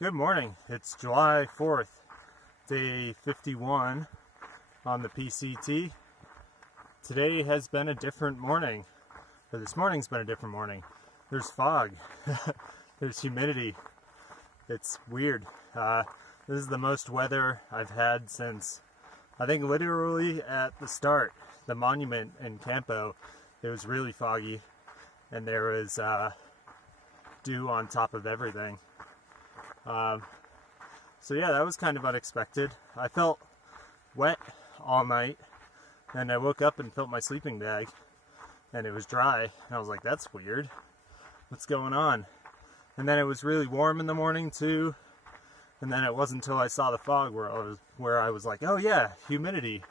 Good morning. It's July 4th, day 51 on the PCT. Today has been a different morning, or this morning's been a different morning. There's fog, there's humidity. It's weird. This is the most weather I've had since, I think literally at the start, the monument in Campo. It was really foggy and there was dew on top of everything. So yeah, that was kind of unexpected. I felt wet all night, and I woke up and felt my sleeping bag, and it was dry, and I was like, that's weird. What's going on? And then it was really warm in the morning too, and then it wasn't until I saw the fog where I was like, oh yeah, humidity.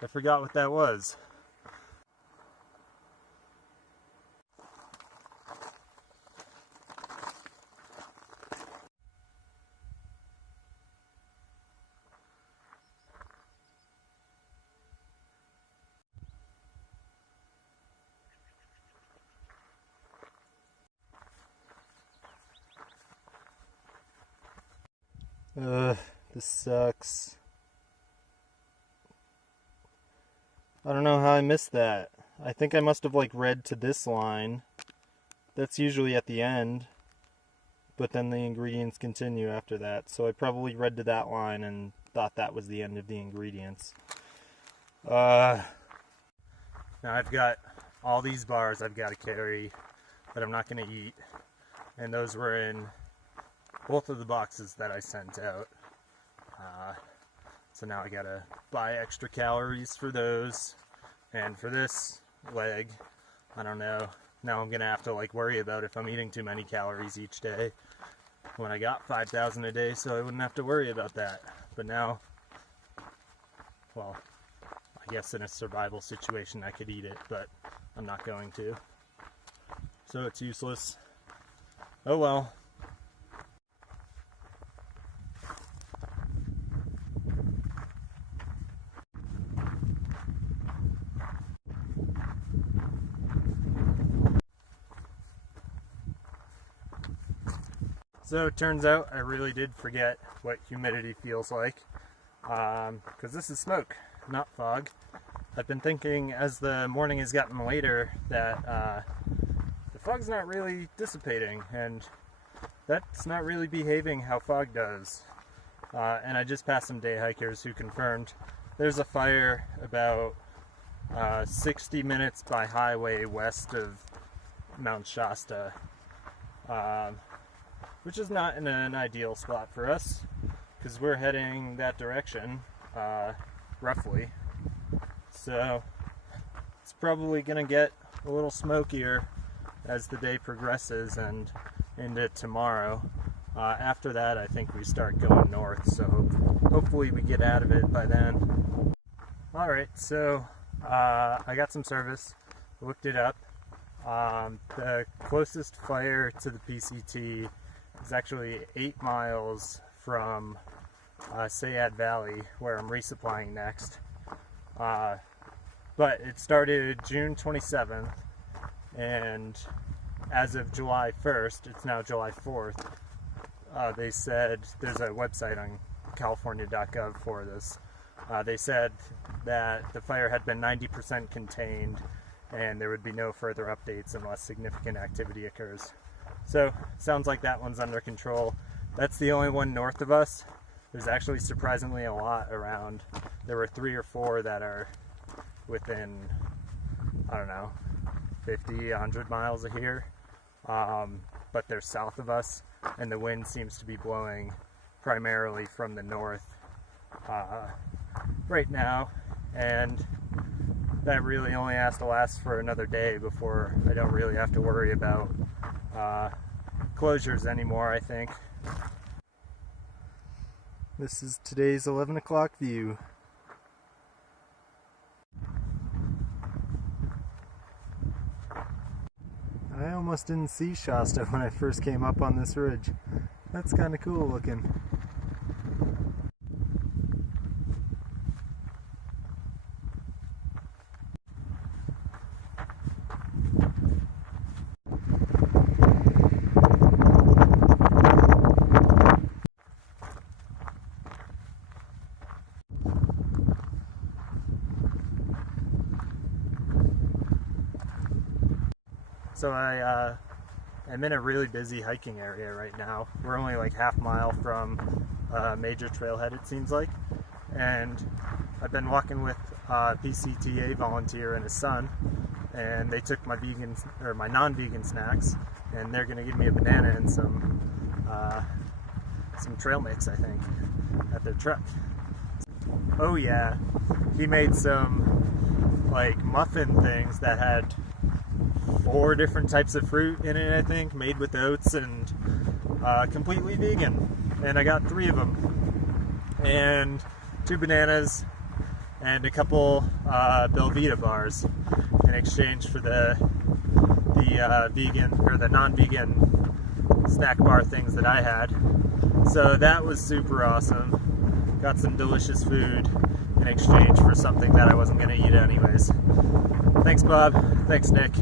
I forgot what that was. This sucks. I don't know how I missed that. I think I must have read to this line. That's usually at the end, but then the ingredients continue after that. So I probably read to that line and thought that was the end of the ingredients. Now I've got all these bars I've got to carry that I'm not going to eat, and those were in both of the boxes that I sent out. So now I gotta buy extra calories for those, and for this leg, I don't know. Now I'm gonna have to worry about if I'm eating too many calories each day, when I got 5,000 a day, so I wouldn't have to worry about that. But now, well, I guess in a survival situation I could eat it, but I'm not going to. So it's useless. Oh well. So it turns out I really did forget what humidity feels like, because this is smoke, not fog. I've been thinking as the morning has gotten later that the fog's not really dissipating, and that's not really behaving how fog does. And I just passed some day hikers who confirmed there's a fire about 60 minutes by highway west of Mount Shasta. Which is not in an ideal spot for us, because we're heading that direction, roughly. So it's probably going to get a little smokier as the day progresses and into tomorrow. After that, I think we start going north, so hopefully we get out of it by then. Alright, so I got some service, looked it up. The closest fire to the PCT is actually 8 miles from Sayad Valley, where I'm resupplying next. But it started June 27th, and as of July 1st, it's now July 4th, they said, there's a website on california.gov for this, they said that the fire had been 90% contained and there would be no further updates unless significant activity occurs. So, sounds like that one's under control. That's the only one north of us. There's actually surprisingly a lot around. There were 3 or 4 that are within, I don't know, 50, 100 miles of here. But they're south of us, and the wind seems to be blowing primarily from the north right now. And that really only has to last for another day before I don't really have to worry about closures anymore, I think. This is today's 11 o'clock view. I almost didn't see Shasta when I first came up on this ridge. That's kind of cool looking. So I'm in a really busy hiking area right now. We're only like half mile from a major trailhead, it seems like. And I've been walking with a PCTA volunteer and his son, and they took my vegan or my non-vegan snacks, and they're gonna give me a banana and some trail mix, I think, at their truck. Oh yeah, he made some like muffin things that had 4 different types of fruit in it, I think, made with oats and completely vegan. And I got 3 of them, and 2 bananas and a couple Belvita bars in exchange for the vegan or the non-vegan snack bar things that I had. So that was super awesome. Got some delicious food in exchange for something that I wasn't going to eat anyways. Thanks, Bob. Thanks, Nick.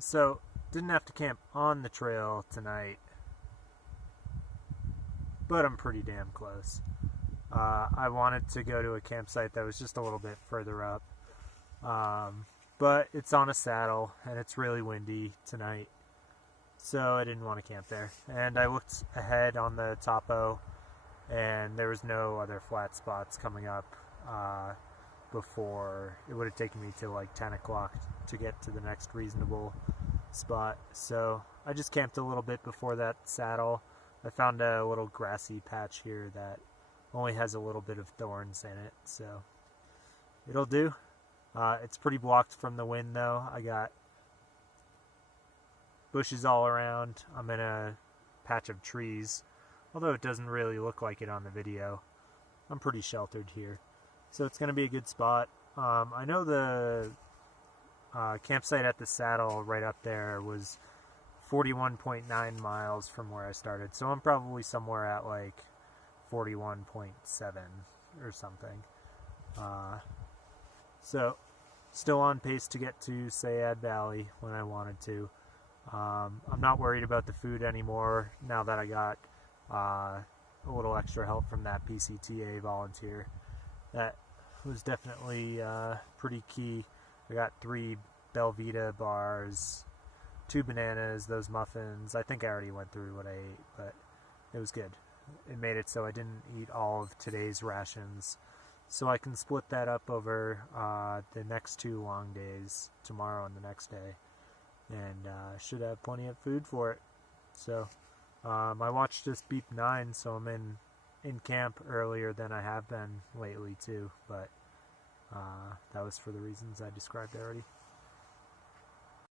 So, didn't have to camp on the trail tonight, but I'm pretty damn close. I wanted to go to a campsite that was just a little bit further up, but it's on a saddle and it's really windy tonight, so I didn't want to camp there. And I looked ahead on the topo, and there was no other flat spots coming up before. It would have taken me till like 10 o'clock to get to the next reasonable spot. So I just camped a little bit before that saddle. I found a little grassy patch here that only has a little bit of thorns in it, so it'll do. It's pretty blocked from the wind though. I got bushes all around. I'm in a patch of trees, although it doesn't really look like it on the video. I'm pretty sheltered here, so it's going to be a good spot. I know the campsite at the saddle right up there was 41.9 miles from where I started, so I'm probably somewhere at like 41.7 or something. So still on pace to get to Sayad Valley when I wanted to. I'm not worried about the food anymore now that I got a little extra help from that PCTA volunteer. That was definitely pretty key. I got 3 Belvita bars, 2 bananas, those muffins. I think I already went through what I ate, but it was good. It made it so I didn't eat all of today's rations, so I can split that up over the next 2 long days, tomorrow and the next day, and should have plenty of food for it. So my watch just beeped 9, so I'm in camp earlier than I have been lately too, but that was for the reasons I described already.